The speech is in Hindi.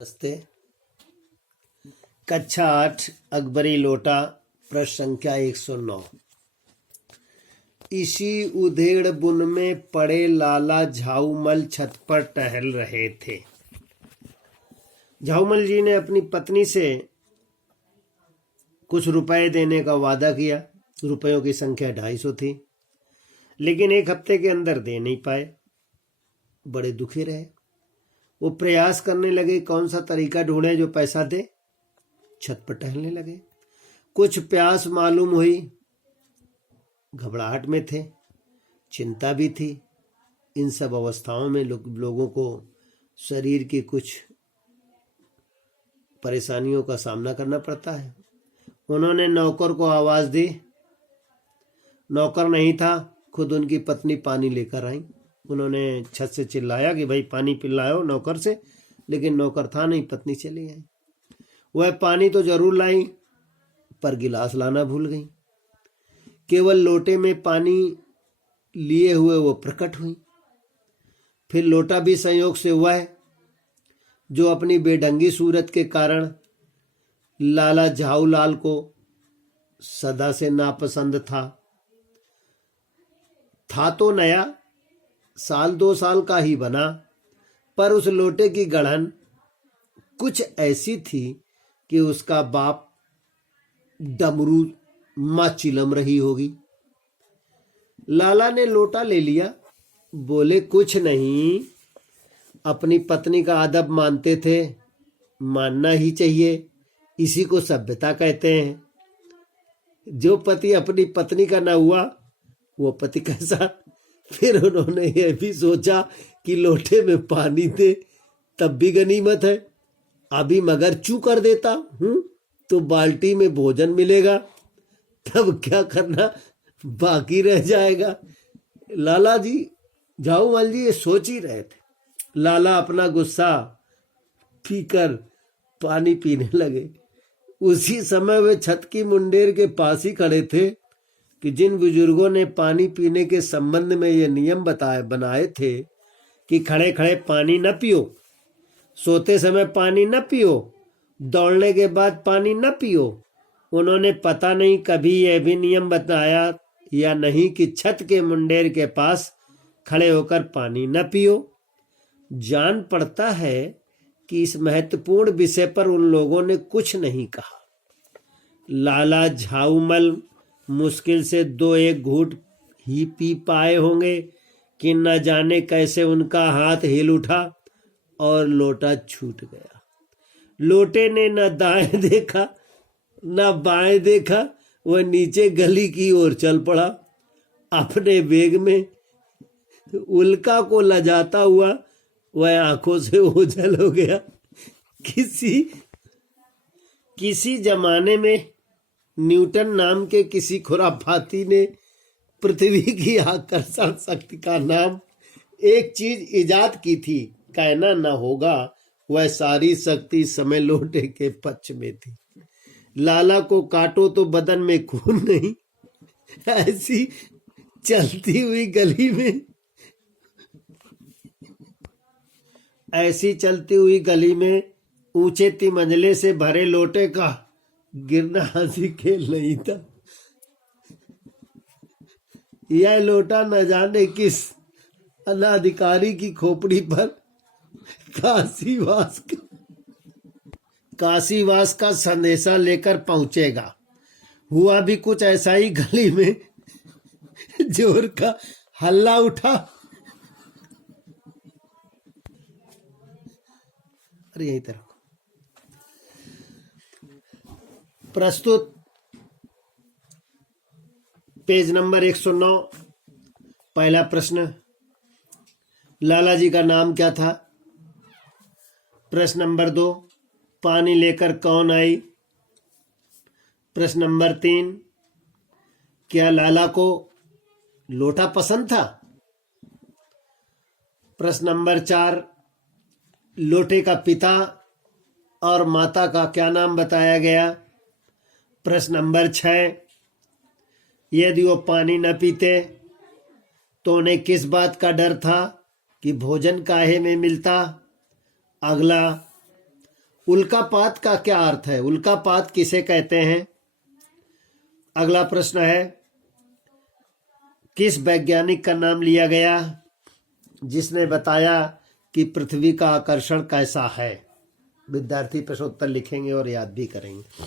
नमस्ते। कक्षा 8 अकबरी लोटा प्रश्न संख्या 109। इसी उधेड़ बुन में पड़े लाला झाऊमल छत पर टहल रहे थे। झाऊमल जी ने अपनी पत्नी से कुछ रुपए देने का वादा किया। रुपयों की संख्या 250 थी, लेकिन एक हफ्ते के अंदर दे नहीं पाए। बड़े दुखी रहे। वो प्रयास करने लगे कौन सा तरीका ढूंढे जो पैसा दे। छत पर टहलने लगे। कुछ प्यास मालूम हुई। घबराहट में थे, चिंता भी थी। इन सब अवस्थाओं में लोगों को शरीर की कुछ परेशानियों का सामना करना पड़ता है। उन्होंने नौकर को आवाज दी। नौकर नहीं था, खुद उनकी पत्नी पानी लेकर आई। उन्होंने छत से चिल्लाया कि भाई पानी पिलाओ नौकर से, लेकिन नौकर था नहीं, पत्नी चली आई। वह पानी तो जरूर लाई, पर गिलास लाना भूल गई। केवल लोटे में पानी लिए हुए वो प्रकट हुई। फिर लोटा भी संयोग से हुआ है, जो अपनी बेढंगी सूरत के कारण लाला झाऊलाल को सदा से नापसंद था तो नया, 1-2 साल का ही बना, पर उस लोटे की गढ़न कुछ ऐसी थी कि उसका बाप डमरू मां चिलम रही होगी। लाला ने लोटा ले लिया। बोले कुछ नहीं, अपनी पत्नी का अदब मानते थे, मानना ही चाहिए, इसी को सभ्यता कहते हैं। जो पति अपनी पत्नी का न हुआ वो पति कैसा। फिर उन्होंने यह भी सोचा कि लोटे में पानी दे तब भी गनीमत है। अभी मगर चू कर देता तो बाल्टी में भोजन मिलेगा, तब क्या करना बाकी रह जाएगा। लाला जी झाऊमल जी ये सोच ही रहे थे। लाला अपना गुस्सा पीकर पानी पीने लगे। उसी समय वे छत की मुंडेर के पास ही खड़े थे कि जिन बुजुर्गों ने पानी पीने के संबंध में ये नियम बनाए थे कि खड़े खड़े पानी न पियो, सोते समय पानी न पियो, दौड़ने के बाद पानी न पियो, उन्होंने पता नहीं कभी यह भी नियम बताया या नहीं कि छत के मुंडेर के पास खड़े होकर पानी न पियो। जान पड़ता है कि इस महत्वपूर्ण विषय पर उन लोगों ने कुछ नहीं कहा। लाला झाऊमल मुश्किल से 2-1 घूंट ही पी पाए होंगे कि न जाने कैसे उनका हाथ हिल उठा और लोटा छूट गया। लोटे ने न दाएं देखा न बाएं देखा, वह नीचे गली की ओर चल पड़ा। अपने वेग में उल्का को लजाता हुआ वह आंखों से ओझल हो गया। किसी जमाने में न्यूटन नाम के किसी खुराफाती ने पृथ्वी की आकर्षण शक्ति का नाम एक चीज इजाद की थी। कहना न होगा, वह सारी शक्ति समय लोटे के पक्ष में थी। लाला को काटो तो बदन में खून नहीं। ऐसी चलती हुई गली में ऊंचे तिमंजले से भरे लोटे का गिरना हंसी खेल नहीं था। यह लोटा न जाने किस अनाधिकारी की खोपड़ी पर काशीवास का संदेशा लेकर पहुंचेगा। हुआ भी कुछ ऐसा ही। गली में जोर का हल्ला उठा। अरे यही तरह प्रस्तुत पेज नंबर 109। पहला प्रश्न, लाला जी का नाम क्या था। प्रश्न नंबर 2, पानी लेकर कौन आई। प्रश्न नंबर 3, क्या लाला को लोटा पसंद था। प्रश्न नंबर 4, लोटे का पिता और माता का क्या नाम बताया गया। प्रश्न नंबर 6, यदि वो पानी न पीते तो उन्हें किस बात का डर था कि भोजन काहे में मिलता। अगला, उल्कापात का क्या अर्थ है? उल्कापात किसे कहते हैं? अगला प्रश्न है, किस वैज्ञानिक का नाम लिया गया जिसने बताया कि पृथ्वी का आकर्षण कैसा है? विद्यार्थी प्रश्नोत्तर लिखेंगे और याद भी करेंगे।